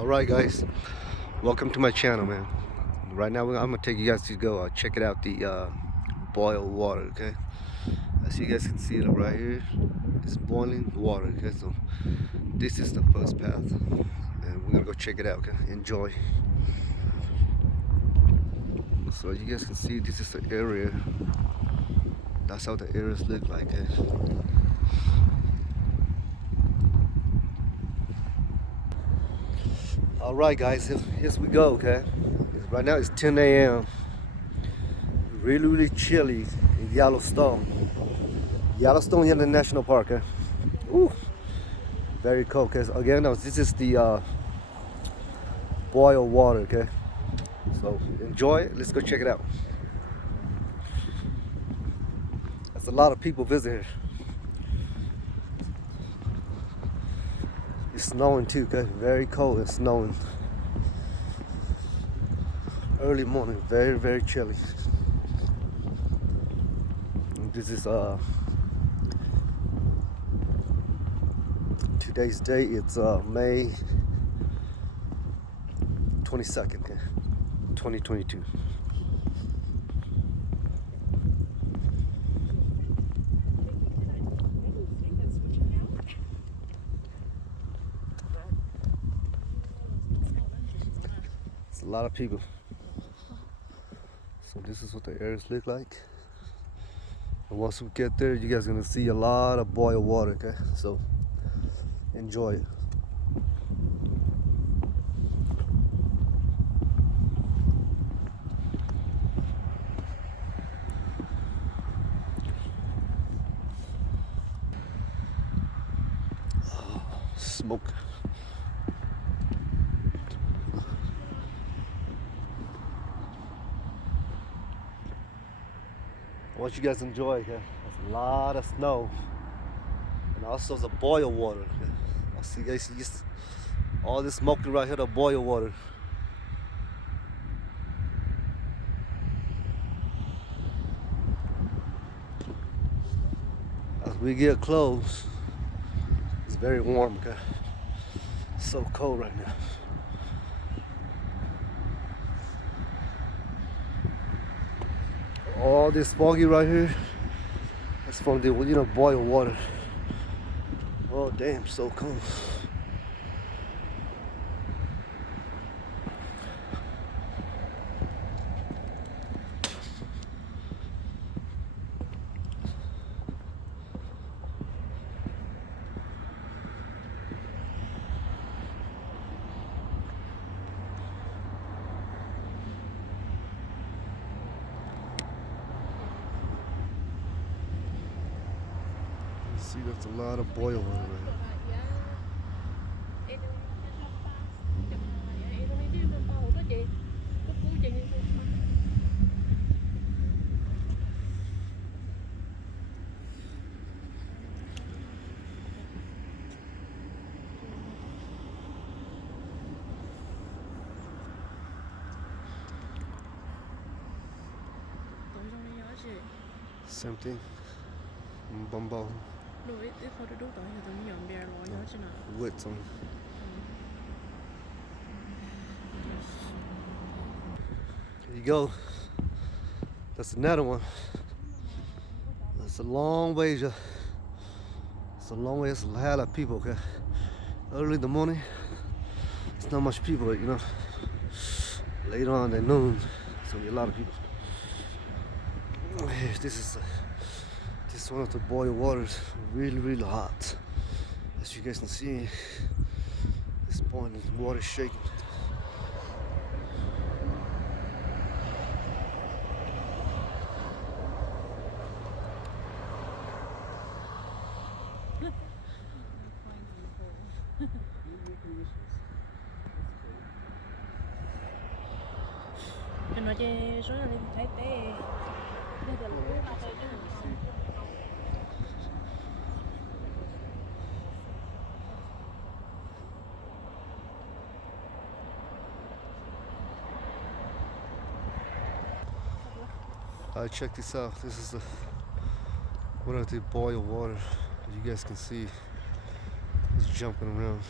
Alright guys, welcome to my channel, man. Right now I'm gonna take you guys to go check it out, the boiled water. Okay, as you guys can see it right here, it's boiling water. Okay, so this is the first path and we're gonna go check it out. Okay, enjoy. So you guys can see this is the area. That's how the areas look like. Okay? Alright guys, here we go. Okay, right now it's 10 a.m. Really chilly in Yellowstone National Park. Okay? Ooh, very cold. Cause again, this is the boiled water. Okay, so enjoy it. Let's go check it out. There's a lot of people visiting. It's snowing too. Okay, very cold. It's snowing. Early morning, very chilly. This is today's date. It's May 22nd, 2022. It's a lot of people. So this is what the areas look like. And once we get there, you guys are gonna see a lot of boiled water. Okay, so enjoy it. Smoke. I want you guys to enjoy. Okay, there's a lot of snow, and also the boiled water. Okay? I see guys, all this smoking right here, the boiled water. As we get close, it's very warm. Okay, it's so cold right now. All this foggy right here, that's from the boiled water. Oh damn, so cold. See, that's a lot of boiled water right here. Same thing. Bumbo. Wood some. Here you go. That's another one. It's a long ways. It's a long way. It's a lot of people. Okay. Early in the morning, it's not much people. Later on at noon, it's gonna be a lot of people. This is one of the boiled waters. Really hot. As you guys can see, this point is water shaking. Nó chơi số này thấy té bây giờ là ba tay cái Check this out. This is one of the boiled water. As you guys can see, it's jumping around.